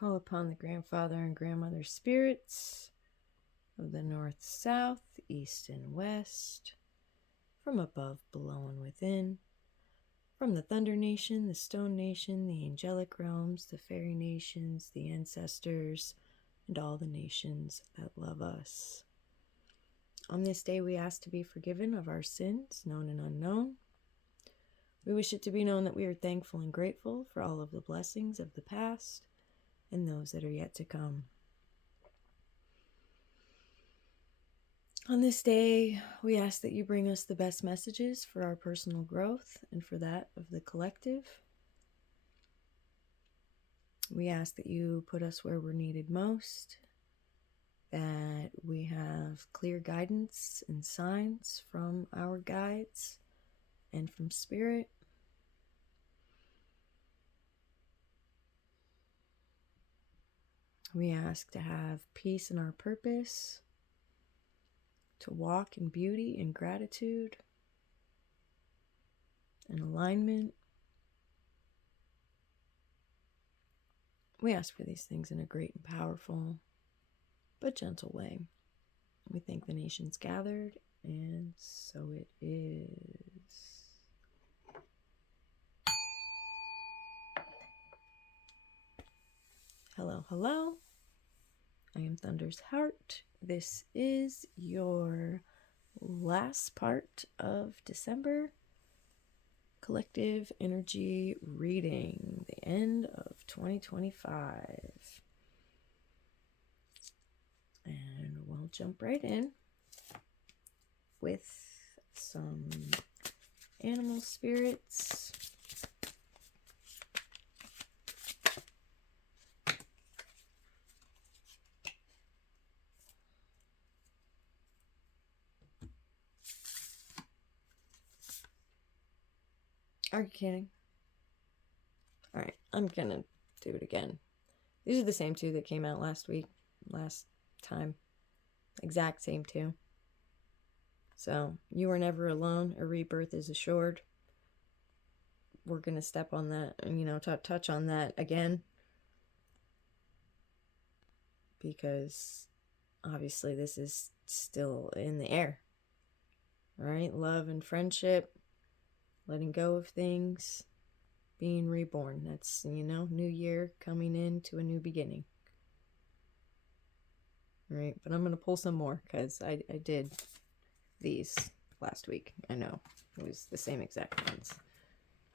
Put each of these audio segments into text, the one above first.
Call upon the grandfather and grandmother spirits of the north, south, east, and west, from above, below, and within, from the Thunder Nation, the Stone Nation, the angelic realms, the fairy nations, the ancestors, and all the nations that love us. On this day, we ask to be forgiven of our sins, known and unknown. We wish it to be known that we are thankful and grateful for all of the blessings of the past and those that are yet to come. On this day, we ask that you bring us the best messages for our personal growth and for that of the collective. We ask that you put us where we're needed most, that we have clear guidance and signs from our guides and from Spirit. We ask to have peace in our purpose, to walk in beauty and gratitude and alignment. We ask for these things in a great and powerful but gentle way. We thank the nations gathered, and so it is. Hello, hello. I am Thunder's Heart. This is your last part of December collective energy reading, the end of 2025. And we'll jump right in with some animal spirits. Are you kidding? All right, I'm gonna do it again. These are the same two that came out last time. Exact same two. So, you are never alone. A rebirth is assured. We're gonna step on that and, touch on that again. Because obviously this is still in the air. All right, love and friendship. Letting go of things, being reborn. That's, new year coming into a new beginning. All right, but I'm going to pull some more because I did these last week. I know, it was the same exact ones.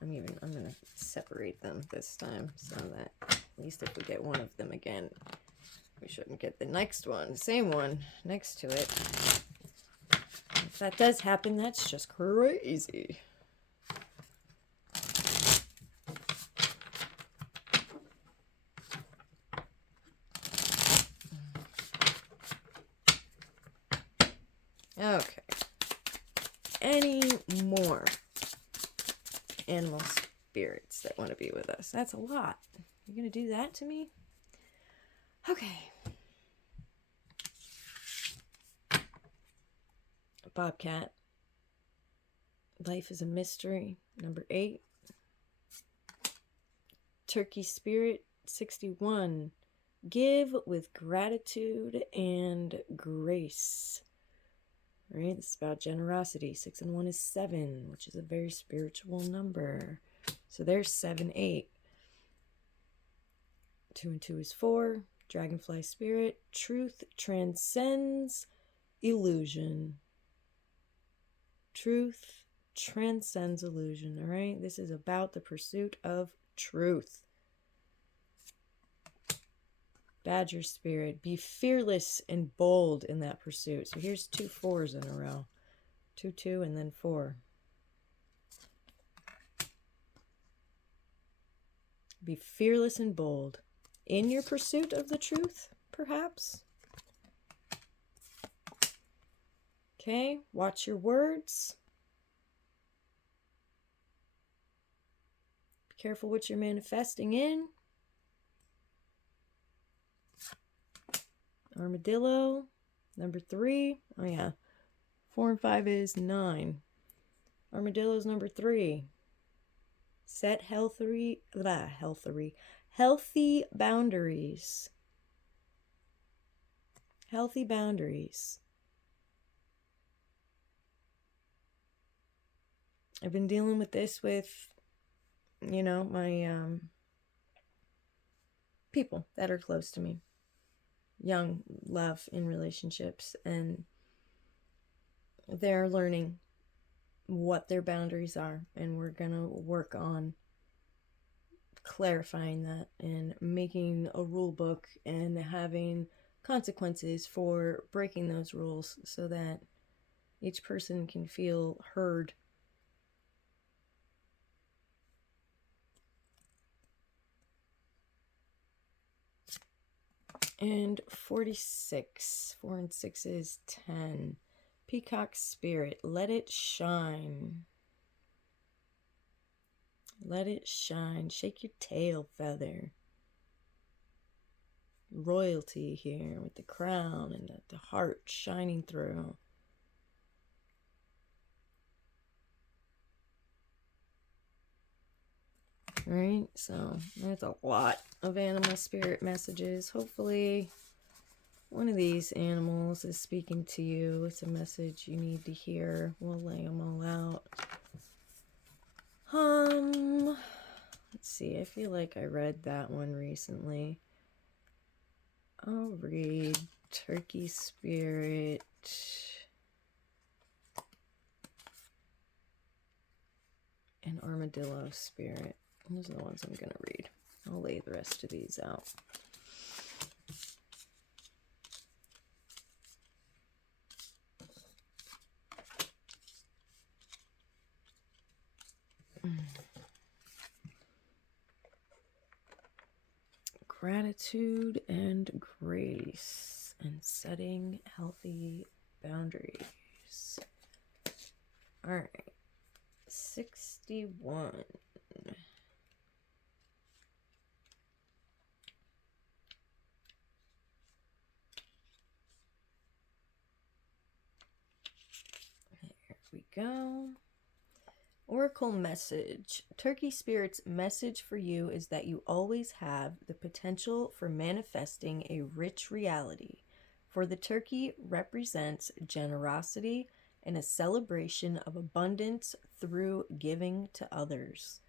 I'm going to separate them this time so that at least if we get one of them again, we shouldn't get the next one, the same one next to it. If that does happen, that's just crazy. Okay. Any more animal spirits that want to be with us? That's a lot. You're going to do that to me? Okay. Bobcat. Life is a mystery. Number 8. Turkey Spirit 61. Give with gratitude and grace. Right, this is about generosity. 6 and 1 is 7, which is a very spiritual number. So there's 7, 8. 2 and 2 is 4. Dragonfly Spirit. Truth transcends illusion. Truth transcends illusion. All right, this is about the pursuit of truth. Badger Spirit, be fearless and bold in that pursuit. So here's 2 4s in a row. 2, 2, and then 4. Be fearless and bold in your pursuit of the truth, perhaps. Okay, watch your words. Be careful what you're manifesting in. Armadillo, number 3. Oh yeah, 4 and 5 is 9. Armadillo's number 3. Set healthy boundaries. Healthy boundaries. I've been dealing with this with, my people that are close to me. Young love in relationships, and they're learning what their boundaries are, and we're gonna work on clarifying that and making a rule book and having consequences for breaking those rules so that each person can feel heard. And 46. 4 and 6 is 10. Peacock spirit, let it shine. Let it shine. Shake your tail feather. Royalty here with the crown and the heart shining through. Right, so that's a lot of animal spirit messages. Hopefully one of these animals is speaking to you. It's a message you need to hear. We'll lay them all out. Let's see. I feel like I read that one recently. I'll read Turkey Spirit and Armadillo Spirit. Those are the ones I'm going to read. I'll lay the rest of these out. Gratitude and grace and setting healthy boundaries. All right. 61. There we go. Oracle message. Turkey Spirit's message for you is that you always have the potential for manifesting a rich reality. For the turkey represents generosity and a celebration of abundance through giving to others.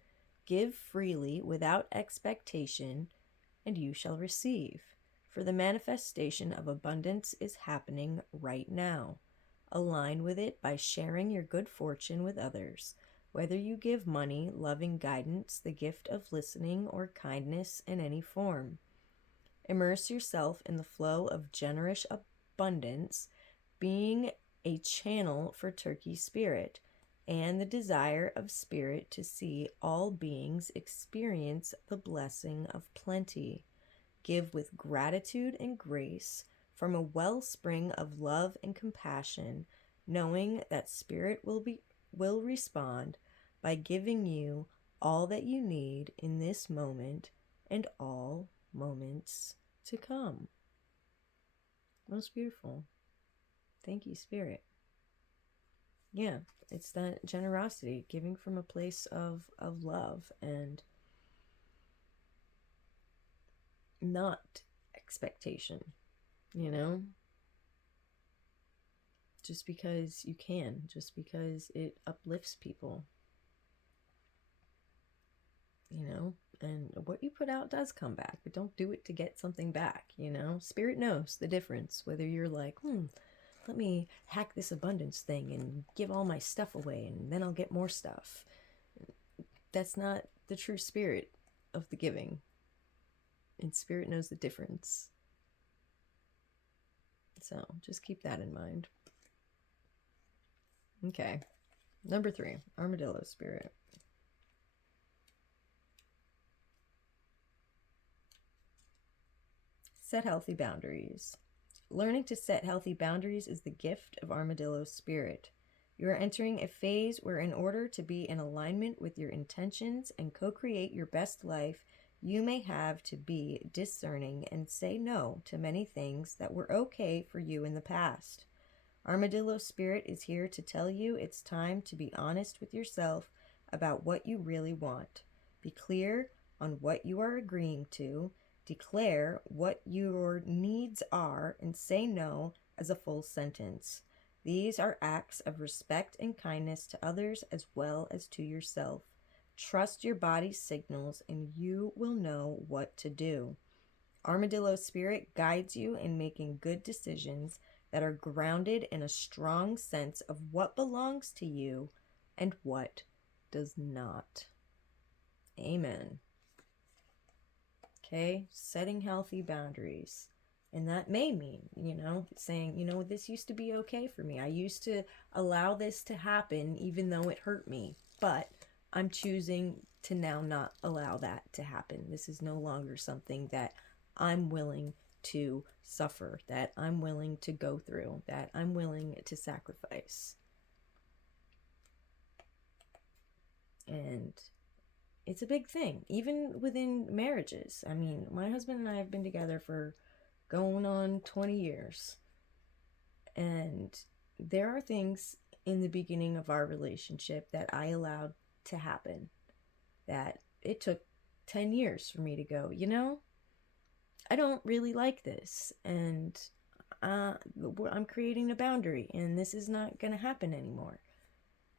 Give freely without expectation, and you shall receive. For the manifestation of abundance is happening right now. Align with it by sharing your good fortune with others. Whether you give money, loving guidance, the gift of listening, or kindness in any form. Immerse yourself in the flow of generous abundance, being a channel for Turkey Spirit and the desire of Spirit to see all beings experience the blessing of plenty. Give with gratitude and grace from a wellspring of love and compassion, knowing that Spirit will respond by giving you all that you need in this moment and all moments to come. Most beautiful. Thank you, Spirit. Yeah, it's that generosity, giving from a place of love and not expectation, just because you can, just because it uplifts people. And what you put out does come back, but don't do it to get something back. Spirit knows the difference, whether you're like, let me hack this abundance thing and give all my stuff away and then I'll get more stuff. That's not the true spirit of the giving, and Spirit knows the difference. So just keep that in mind. Okay, number 3, Armadillo Spirit. Set healthy boundaries. Learning to set healthy boundaries is the gift of Armadillo Spirit. You are entering a phase where, in order to be in alignment with your intentions and co-create your best life, you may have to be discerning and say no to many things that were okay for you in the past. Armadillo Spirit is here to tell you it's time to be honest with yourself about what you really want. Be clear on what you are agreeing to, declare what your needs are, and say no as a full sentence. These are acts of respect and kindness to others as well as to yourself. Trust your body's signals and you will know what to do. Armadillo spirit guides you in making good decisions that are grounded in a strong sense of what belongs to you and what does not. Amen. Okay, setting healthy boundaries. And that may mean, saying, this used to be okay for me. I used to allow this to happen even though it hurt me. But I'm choosing to now not allow that to happen. This is no longer something that I'm willing to suffer, that I'm willing to go through, that I'm willing to sacrifice. And it's a big thing, even within marriages. I mean, my husband and I have been together for going on 20 years. And there are things in the beginning of our relationship that I allowed to happen, that it took 10 years for me to go, I don't really like this, and I'm creating a boundary, and this is not going to happen anymore.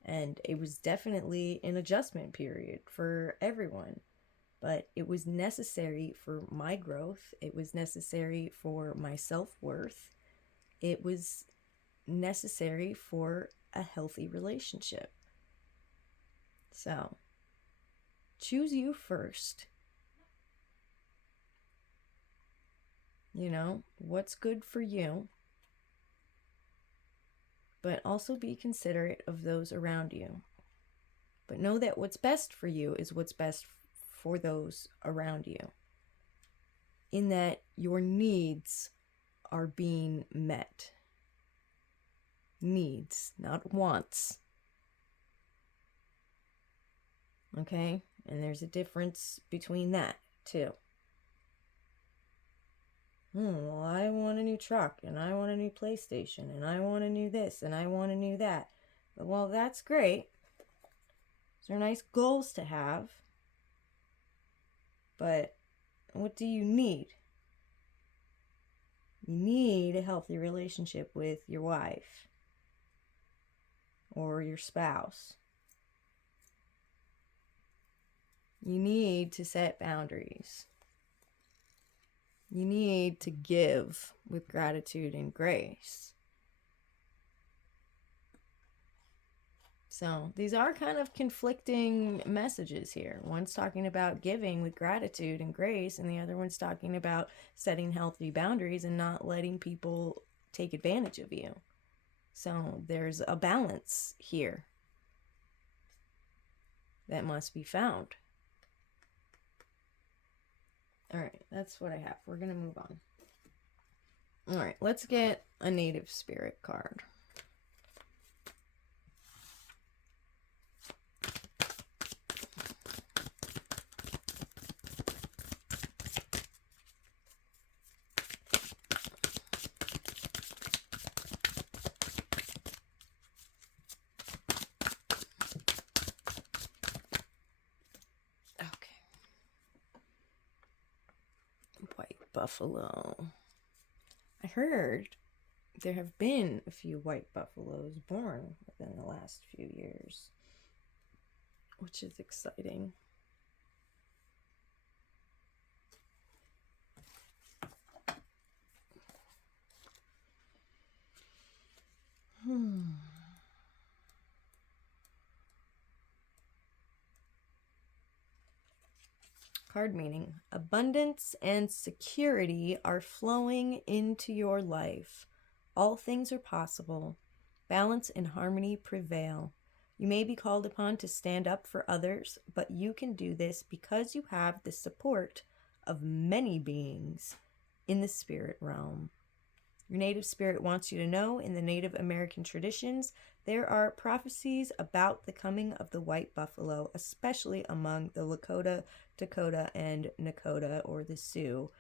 And it was definitely an adjustment period for everyone, but it was necessary for my growth. It was necessary for my self-worth. It was necessary for a healthy relationship. So, choose you first. What's good for you, but also be considerate of those around you. But know that what's best for you is what's best for those around you, in that your needs are being met. Needs, not wants. Okay? And there's a difference between that, too. Well, I want a new truck, and I want a new PlayStation, and I want a new this, and I want a new that. Well, that's great. Those are nice goals to have. But what do you need? You need a healthy relationship with your wife or your spouse. You need to set boundaries. You need to give with gratitude and grace. So these are kind of conflicting messages here. One's talking about giving with gratitude and grace, and the other one's talking about setting healthy boundaries and not letting people take advantage of you. So there's a balance here that must be found. All right, that's what I have. We're going to move on. All right, let's get a native spirit card. Buffalo. I heard there have been a few white buffaloes born within the last few years, which is exciting. Card meaning: abundance and security are flowing into your life. All things are possible. Balance and harmony prevail. You may be called upon to stand up for others, but you can do this because you have the support of many beings in the spirit realm. Your native spirit wants you to know, in the Native American traditions, there are prophecies about the coming of the white buffalo, especially among the Lakota, Dakota, and Nakota, or the Sioux.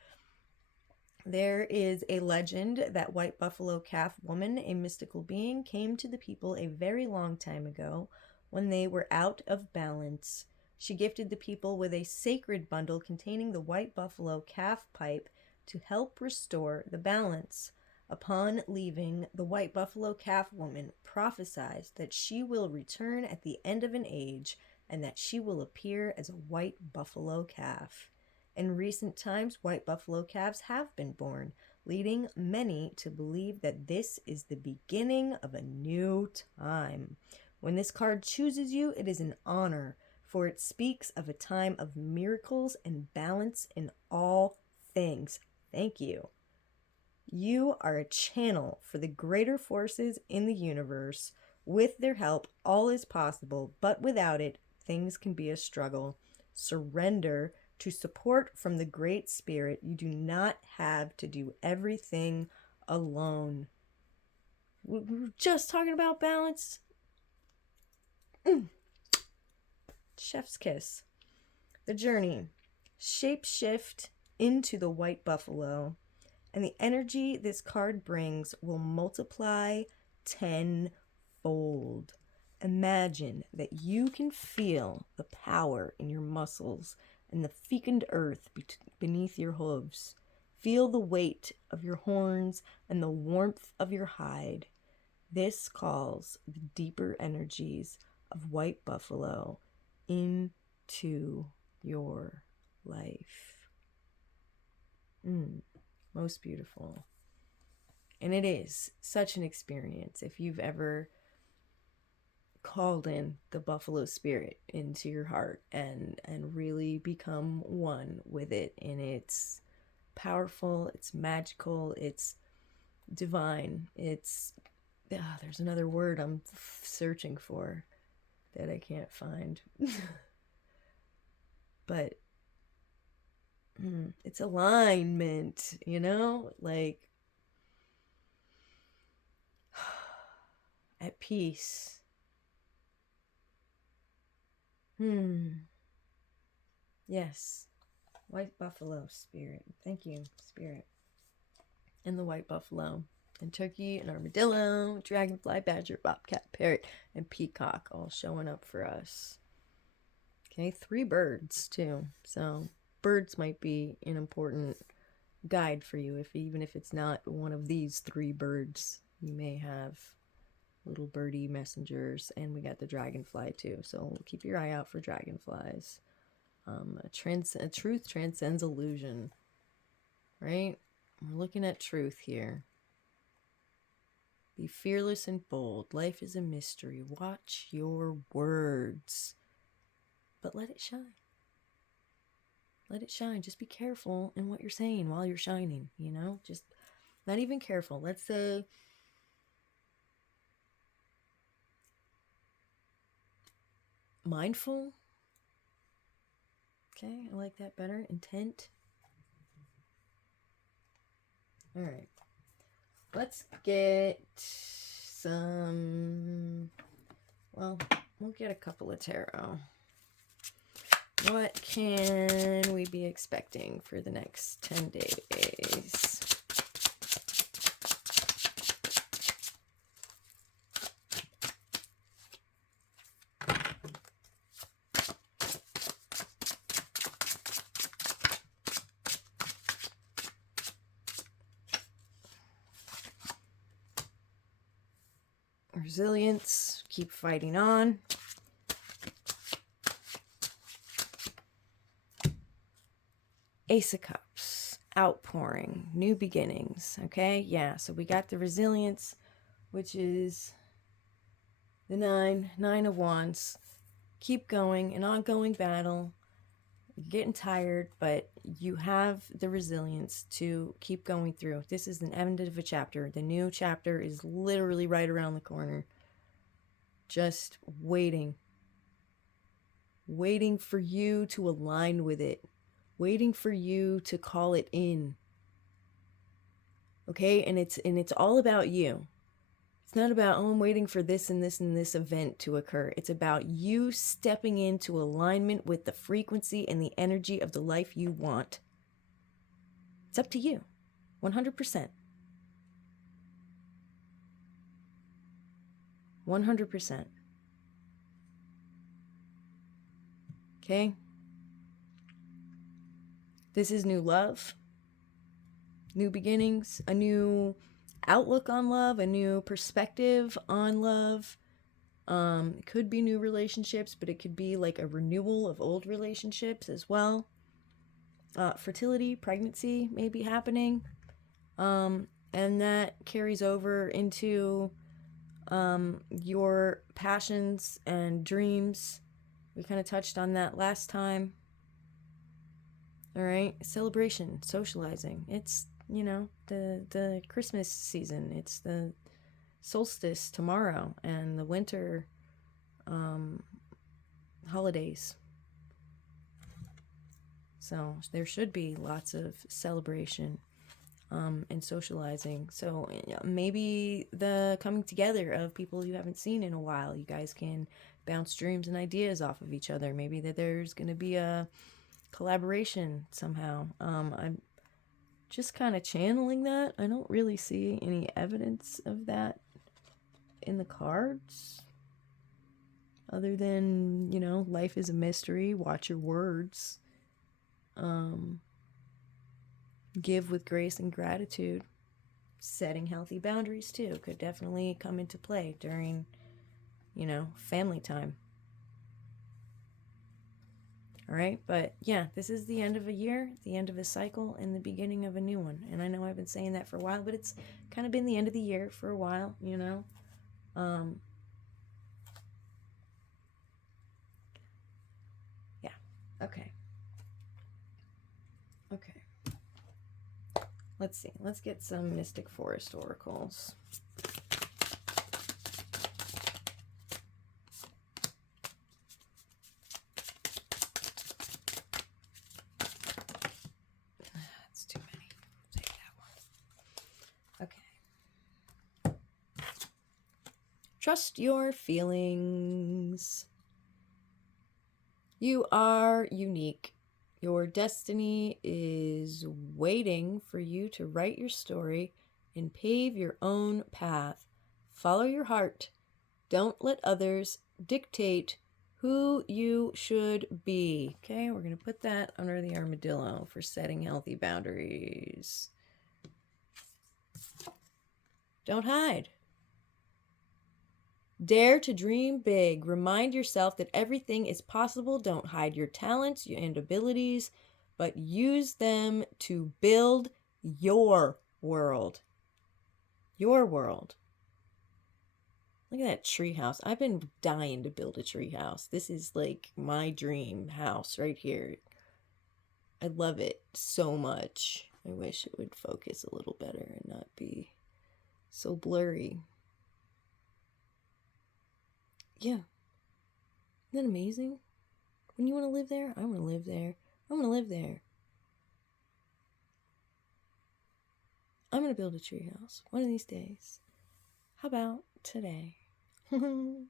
There is a legend that white buffalo calf woman, a mystical being, came to the people a very long time ago when they were out of balance She gifted the people with a sacred bundle containing the white buffalo calf pipe to help restore the balance. Upon leaving, the white buffalo calf woman prophesies that she will return at the end of an age and that she will appear as a white buffalo calf. In recent times, white buffalo calves have been born, leading many to believe that this is the beginning of a new time. When this card chooses you, it is an honor, for it speaks of a time of miracles and balance in all things. Thank you. You are a channel for the greater forces in the universe. With their help, all is possible, but without it, things can be a struggle. Surrender to support from the Great Spirit. You do not have to do everything alone. We were just talking about balance. Chef's kiss. The journey. Shapeshift into the white buffalo, and the energy this card brings will multiply tenfold. Imagine that you can feel the power in your muscles and the fecund earth beneath your hooves. Feel the weight of your horns and the warmth of your hide. This calls the deeper energies of white buffalo into your life. Most beautiful. And it is such an experience if you've ever called in the buffalo spirit into your heart and really become one with it. And it's powerful, it's magical, it's divine. It's there's another word I'm searching for that I can't find. But it's alignment, like at peace. Yes. White buffalo spirit. Thank you, spirit. And the white buffalo. And turkey and armadillo, dragonfly, badger, bobcat, parrot, and peacock all showing up for us. Okay, 3 birds too. So birds might be an important guide for you, even if it's not one of these 3 birds. You may have little birdie messengers, and we got the dragonfly too. So keep your eye out for dragonflies. Truth transcends illusion, right? We're looking at truth here. Be fearless and bold. Life is a mystery. Watch your words, but let it shine. Let it shine. Just be careful in what you're saying while you're shining, just not even careful. Let's say mindful. Okay, I like that better. Intent. All right. Let's get some, we'll get a couple of tarot. What can we be expecting for the next 10 days? Resilience, keep fighting on. Ace of Cups, outpouring, new beginnings. Okay, yeah, so we got the resilience, which is the nine of wands. Keep going, an ongoing battle. You're getting tired, but you have the resilience to keep going through. This is the end of a chapter. The new chapter is literally right around the corner. Just waiting for you to align with it, waiting for you to call it in. Okay, and it's all about you. It's not about, I'm waiting for this and this and this event to occur. It's about you stepping into alignment with the frequency and the energy of the life you want. It's up to you, 100%. 100%. Okay? This is new love, new beginnings, a new outlook on love, a new perspective on love. It could be new relationships, but it could be like a renewal of old relationships as well. Fertility, pregnancy may be happening. And that carries over into your passions and dreams. We kind of touched on that last time. All right, celebration, socializing. It's, you know, the Christmas season. It's the solstice tomorrow and the winter holidays. So there should be lots of celebration and socializing. So maybe the coming together of people you haven't seen in a while. You guys can bounce dreams and ideas off of each other. Maybe that there's going to be a collaboration somehow. I'm just kind of channeling that. I don't really see any evidence of that in the cards. Other than, you know, life is a mystery. Watch your words. Give with grace and gratitude. Setting healthy boundaries too could definitely come into play during, you know, family time. All right, but yeah, this is the end of a year, the end of a cycle, and the beginning of a new one. And I know I've been saying that for a while, but it's kind of been the end of the year for a while, you know. Yeah, okay. Okay. Let's see. Let's get some Mystic Forest oracles. That's too many. Take that one. Okay. Trust your feelings. You are unique. Your destiny is waiting for you to write your story and pave your own path. Follow your heart. Don't let others dictate who you should be. Okay, we're going to put that under the armadillo for setting healthy boundaries. Don't hide. Dare to dream big. Remind yourself that everything is possible. Don't hide your talents and abilities, but use them to build your world. Your world. Look at that tree house. I've been dying to build a tree house. This is like my dream house right here. I love it so much. I wish it would focus a little better and not be so blurry. Yeah. Isn't that amazing? When you want to live there, I want to live there. I want to live there. I'm going to build a treehouse one of these days. How about today? No,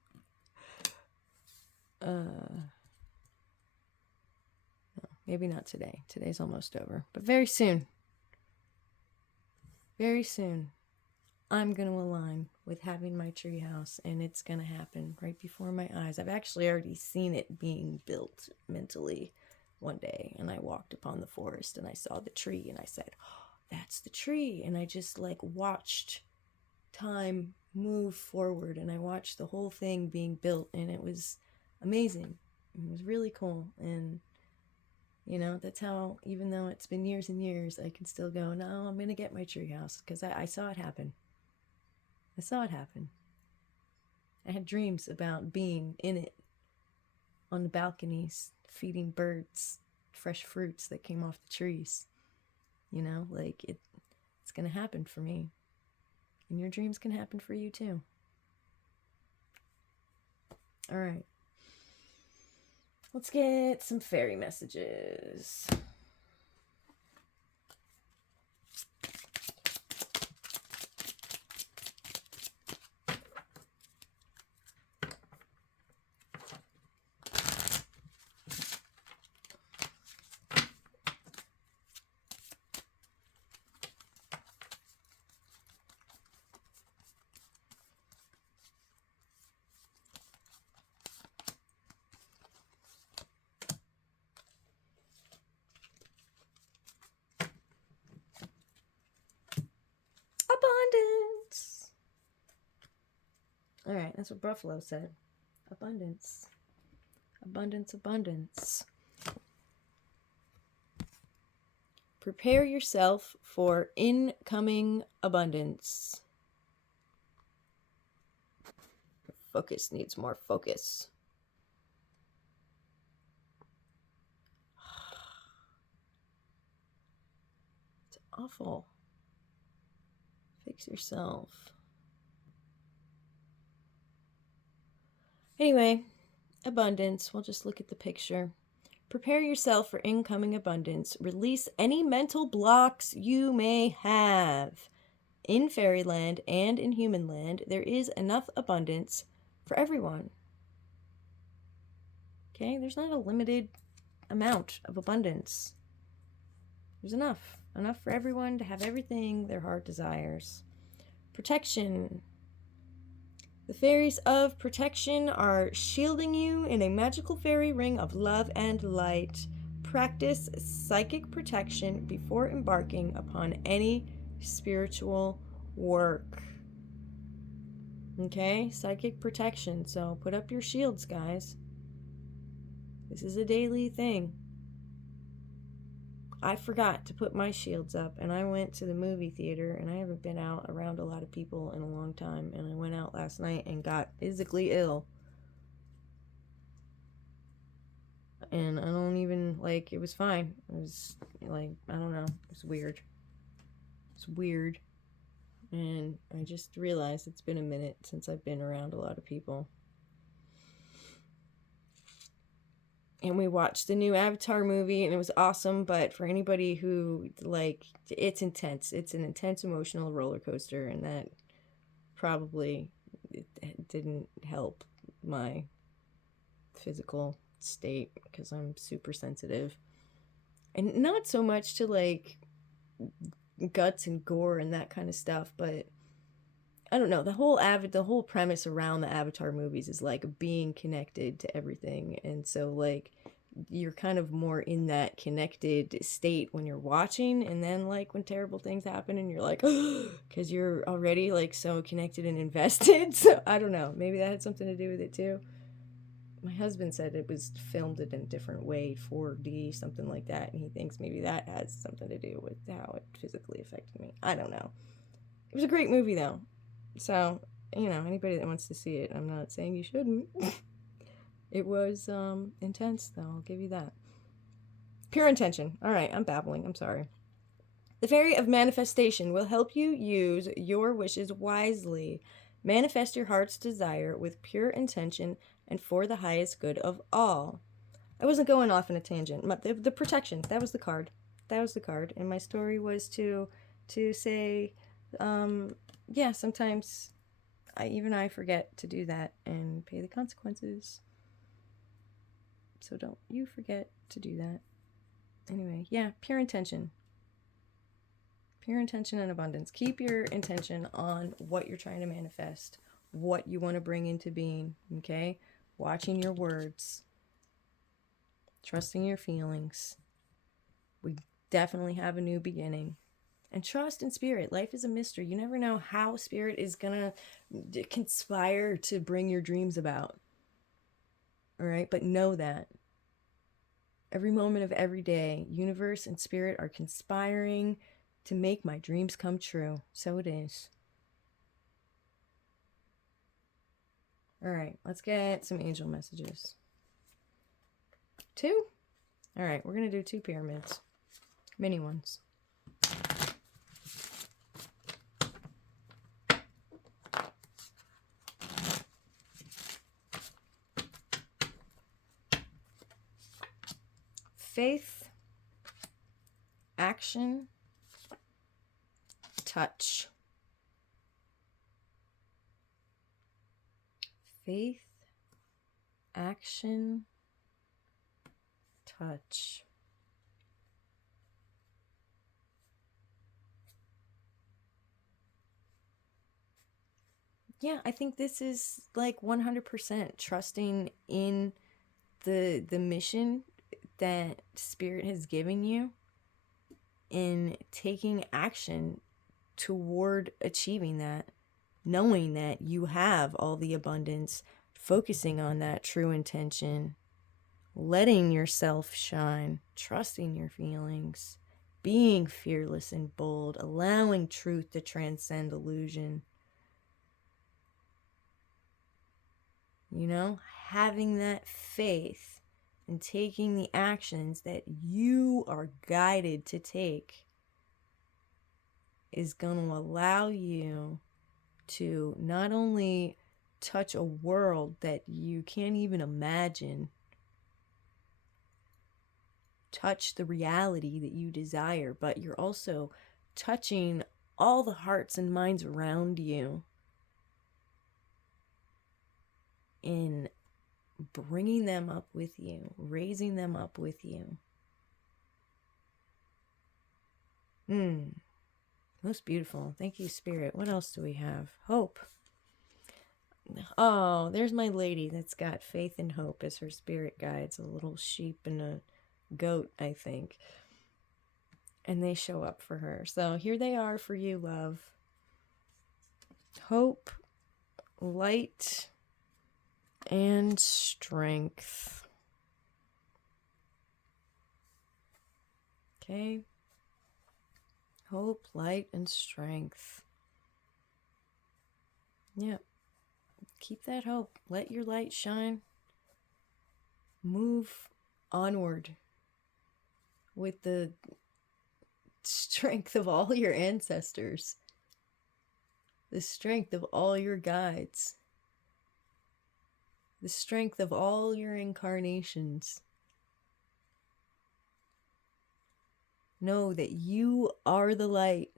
maybe not today. Today's almost over. But very soon. Very soon. I'm going to align with having my treehouse, and it's going to happen right before my eyes. I've actually already seen it being built mentally one day, and I walked upon the forest, and I saw the tree, and I said, oh, that's the tree. And I just like watched time move forward, and I watched the whole thing being built, and it was amazing. It was really cool. And you know, that's how, even though it's been years and years, I can still go, no, I'm going to get my treehouse, because I saw it happen. I saw it happen. I had dreams about being in it on the balconies, feeding birds fresh fruits that came off the trees. You know, like it's going to happen for me. And your dreams can happen for you too. All right. Let's get some fairy messages. All right, that's what Buffalo said. Abundance. Abundance, abundance. Prepare yourself for incoming abundance. Focus needs more focus. It's awful. Fix yourself. Anyway, abundance. We'll just look at the picture. Prepare yourself for incoming abundance. Release any mental blocks you may have. In fairyland and in human land, there is enough abundance for everyone. Okay, there's not a limited amount of abundance. There's enough for everyone to have everything their heart desires. Protection. The fairies of protection are shielding you in a magical fairy ring of love and light. Practice psychic protection before embarking upon any spiritual work. Okay, psychic protection. So put up your shields, guys. This is a daily thing. I forgot to put my shields up, and I went to the movie theater, and I haven't been out around a lot of people in a long time, and I went out last night and got physically ill. And I don't even, like, it was fine. It was, like, I don't know. It was weird. It's weird. And I just realized it's been a minute since I've been around a lot of people. And we watched the new Avatar movie, and it was awesome. But for anybody who, like, it's intense. It's an intense emotional roller coaster, and that probably didn't help my physical state because I'm super sensitive. And not so much to, like, guts and gore and that kind of stuff, but I don't know, the whole premise around the Avatar movies is like being connected to everything, and so like you're kind of more in that connected state when you're watching, and then like when terrible things happen and you're like because you're already like so connected and invested. So I don't know, maybe that had something to do with it too. My husband said it was filmed in a different way, 4D, something like that, and he thinks maybe that has something to do with how it physically affected me. I don't know. It was a great movie though. So, you know, anybody that wants to see it, I'm not saying you shouldn't. It was intense, though, I'll give you that. Pure intention. All right, I'm babbling. I'm sorry. The Fairy of Manifestation will help you use your wishes wisely. Manifest your heart's desire with pure intention and for the highest good of all. I wasn't going off in a tangent. The protection, that was the card. That was the card. And my story was to say... yeah, sometimes I forget to do that and pay the consequences. So don't you forget to do that. Anyway, yeah, pure intention. Pure intention and abundance. Keep your intention on what you're trying to manifest, what you want to bring into being, okay? Watching your words. Trusting your feelings. We definitely have a new beginning. And trust in spirit. Life is a mystery. You never know how spirit is going to conspire to bring your dreams about. All right? But know that. Every moment of every day, universe and spirit are conspiring to make my dreams come true. So it is. All right. Let's get some angel messages. 2? All right. We're going to do 2 pyramids. Mini ones. Faith, action, touch. Faith, action, touch. Yeah, I think this is like 100% trusting in the mission that spirit has given you in taking action toward achieving that. knowing that you have all the abundance, focusing on that true intention, letting yourself shine, trusting your feelings, being fearless and bold, allowing truth to transcend illusion. You know, having that faith and taking the actions that you are guided to take is going to allow you to not only touch a world that you can't even imagine, touch the reality that you desire, but you're also touching all the hearts and minds around you in bringing them up with you, raising them up with you. Most beautiful. Thank you, Spirit. What else do we have? Hope. Oh, there's my lady that's got faith and hope as her spirit guides. A little sheep and a goat, I think. And they show up for her. So here they are for you, love. Hope, light, and strength. Okay. Hope, light, and strength. Yep. Keep that hope. Let your light shine. Move onward with the strength of all your ancestors, the strength of all your guides, the strength of all your incarnations. Know that you are the light.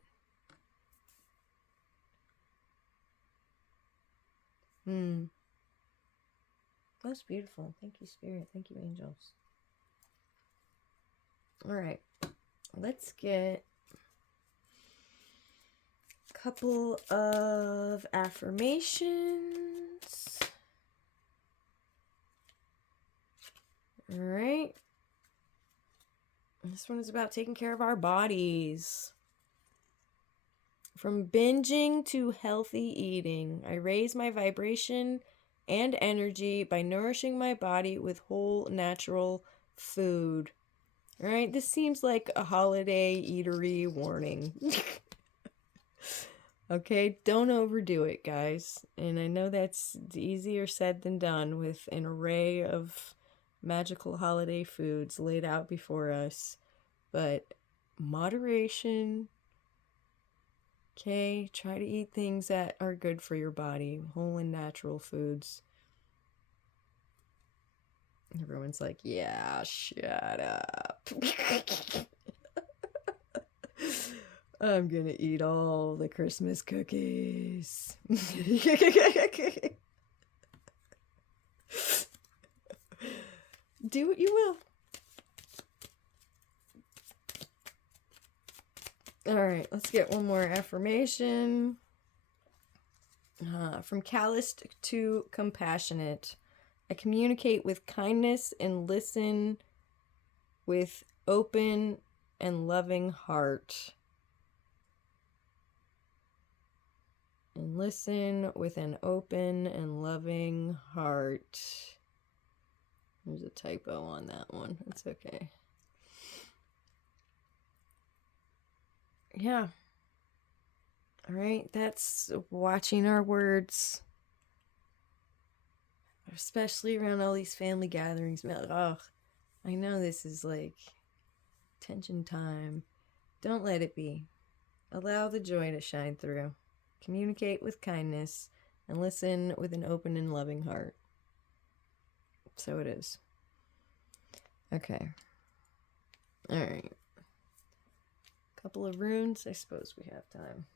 Most beautiful. Thank you, Spirit. Thank you, angels. All right. Let's get a couple of affirmations. All right. This one is about taking care of our bodies. From binging to healthy eating, I raise my vibration and energy by nourishing my body with whole natural food. All right, this seems like a holiday eatery warning. Okay, don't overdo it, guys. And I know that's easier said than done with an array of magical holiday foods laid out before us. But moderation. Okay, try to eat things that are good for your body, whole and natural foods. Everyone's like, yeah, shut up. I'm gonna eat all the Christmas cookies. Do what you will. All right, let's get one more affirmation. From calloused to compassionate. I communicate with kindness and listen with open and loving heart. And listen with an open and loving heart. There's a typo on that one. It's okay. Yeah. All right, that's watching our words. Especially around all these family gatherings. Oh, I know this is like tension time. Don't let it be. Allow the joy to shine through. Communicate with kindness and listen with an open and loving heart. So it is. Okay. All right. Couple of runes. I suppose we have time.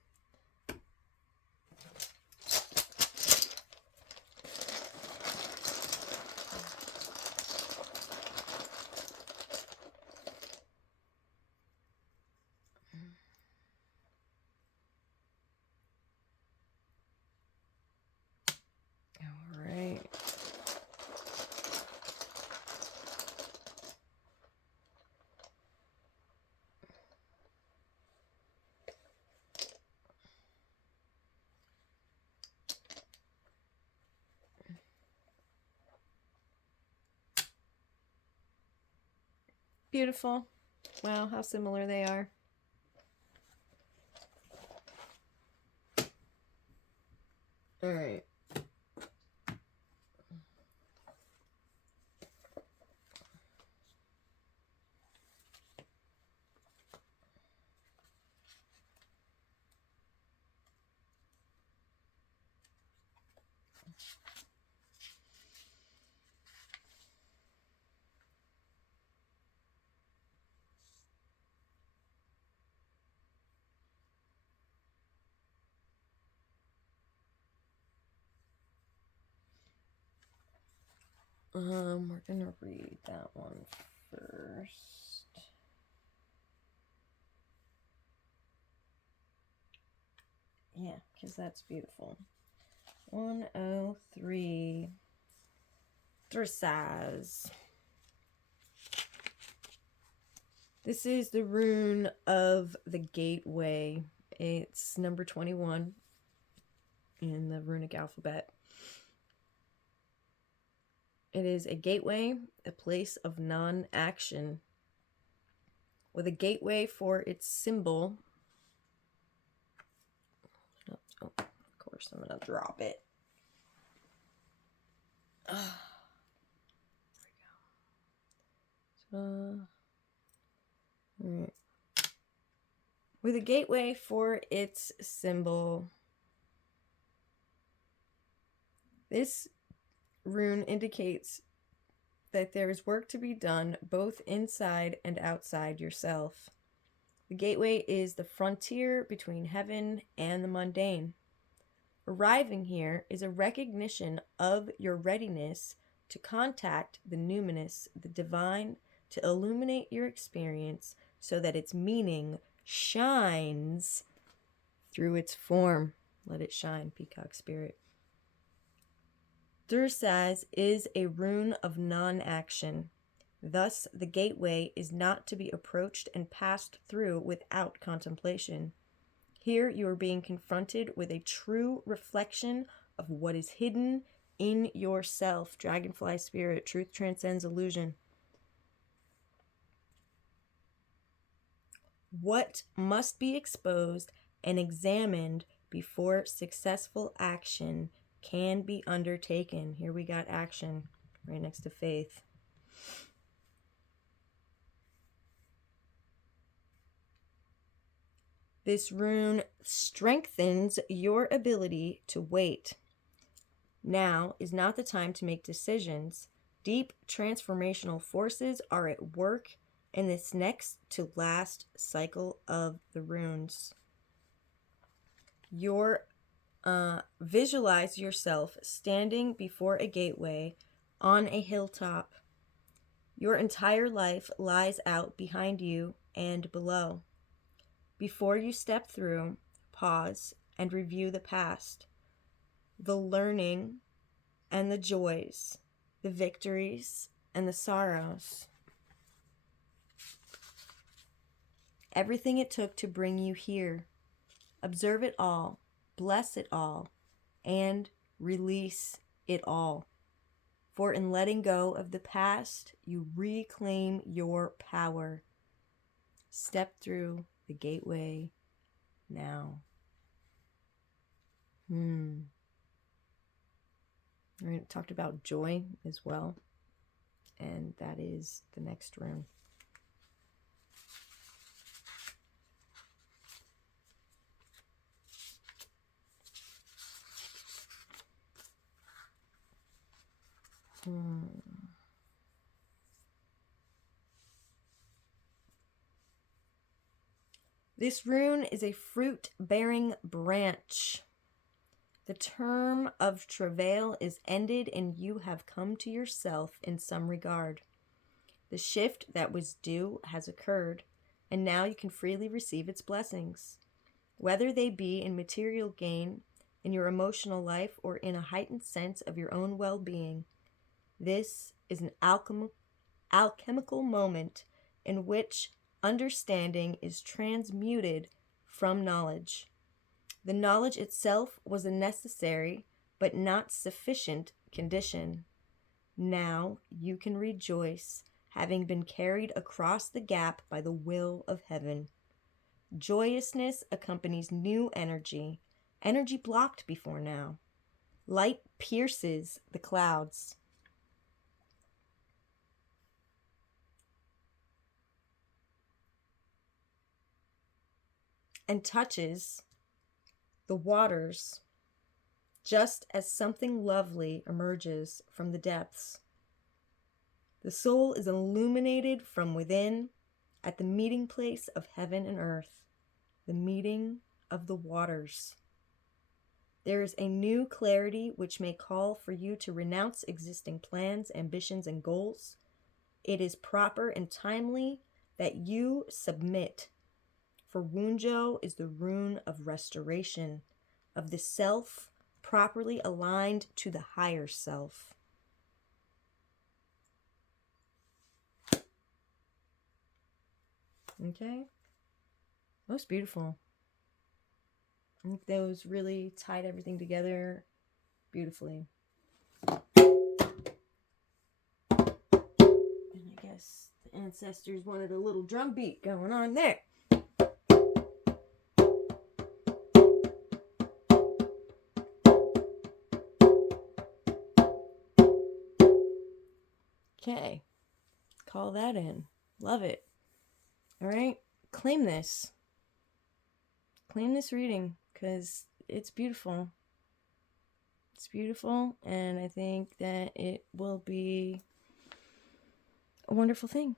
Beautiful. Wow, how similar they are. All right. We're gonna read that one first. Yeah, because that's beautiful. 103 Dressage. This is the rune of the gateway. It's number 21 in the runic alphabet. It is a gateway, a place of non-action, with a gateway for its symbol. Oh, of course, I'm going to drop it. There we go. All right. With a gateway for its symbol. This rune indicates that there is work to be done both inside and outside yourself. The gateway is the frontier between heaven and the mundane. Arriving here is a recognition of your readiness to contact the numinous, the divine, to illuminate your experience so that its meaning shines through its form. Let it shine, Peacock Spirit. Dressage is a rune of non-action. Thus, the gateway is not to be approached and passed through without contemplation. Here you are being confronted with a true reflection of what is hidden in yourself. Dragonfly Spirit, truth transcends illusion. What must be exposed and examined before successful action can be undertaken. Here we got action right next to faith. This rune strengthens your ability to wait. Now is not the time to make decisions. Deep transformational forces are at work in this next to last cycle of the runes. Visualize yourself standing before a gateway on a hilltop. Your entire life lies out behind you and below. Before you step through, pause and review the past, the learning and the joys, the victories and the sorrows. Everything it took to bring you here. Observe it all, bless it all, and release it all. For in letting go of the past, you reclaim your power. Step through the gateway now. We talked about joy as well, and that is the next rune. This rune is a fruit-bearing branch. The term of travail is ended and you have come to yourself in some regard. The shift that was due has occurred, and now you can freely receive its blessings. Whether they be in material gain, in your emotional life, or in a heightened sense of your own well-being, this is an alchemical moment in which understanding is transmuted from knowledge. The knowledge itself was a necessary but not sufficient condition. Now you can rejoice, having been carried across the gap by the will of heaven. Joyousness accompanies new energy, energy blocked before now. Light pierces the clouds. And touches the waters just as something lovely emerges from the depths. The soul is illuminated from within at the meeting place of heaven and earth, the meeting of the waters. There is a new clarity which may call for you to renounce existing plans, ambitions, and goals. It is proper and timely that you submit, for Wunjo is the rune of restoration, of the self properly aligned to the higher self. Okay? That was beautiful. I think those really tied everything together beautifully. And I guess the ancestors wanted a little drum beat going on there. Okay. Call that in. Love it. All right. Claim this. Claim this reading because it's beautiful. It's beautiful, and I think that it will be a wonderful thing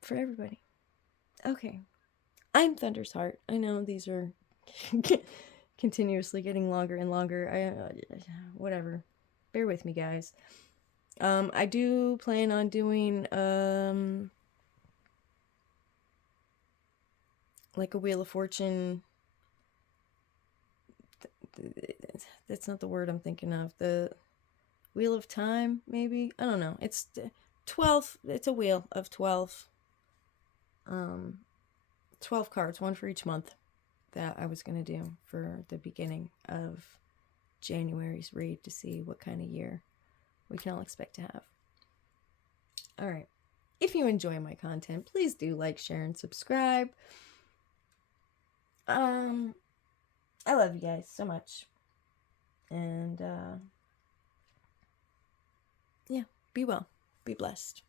for everybody. Okay. I'm Thunder's Heart. I know these are continuously getting longer and longer. Whatever. Bear with me, guys. I do plan on doing like a Wheel of Fortune. That's not the word I'm thinking of. The Wheel of Time, maybe? I don't know. It's 12. It's a wheel of 12. 12 cards, one for each month, that I was going to do for the beginning of January's read to see what kind of year we can all expect to have. All right. If you enjoy my content, please do like, share, and subscribe. I love you guys so much. And, yeah, be well. Be blessed.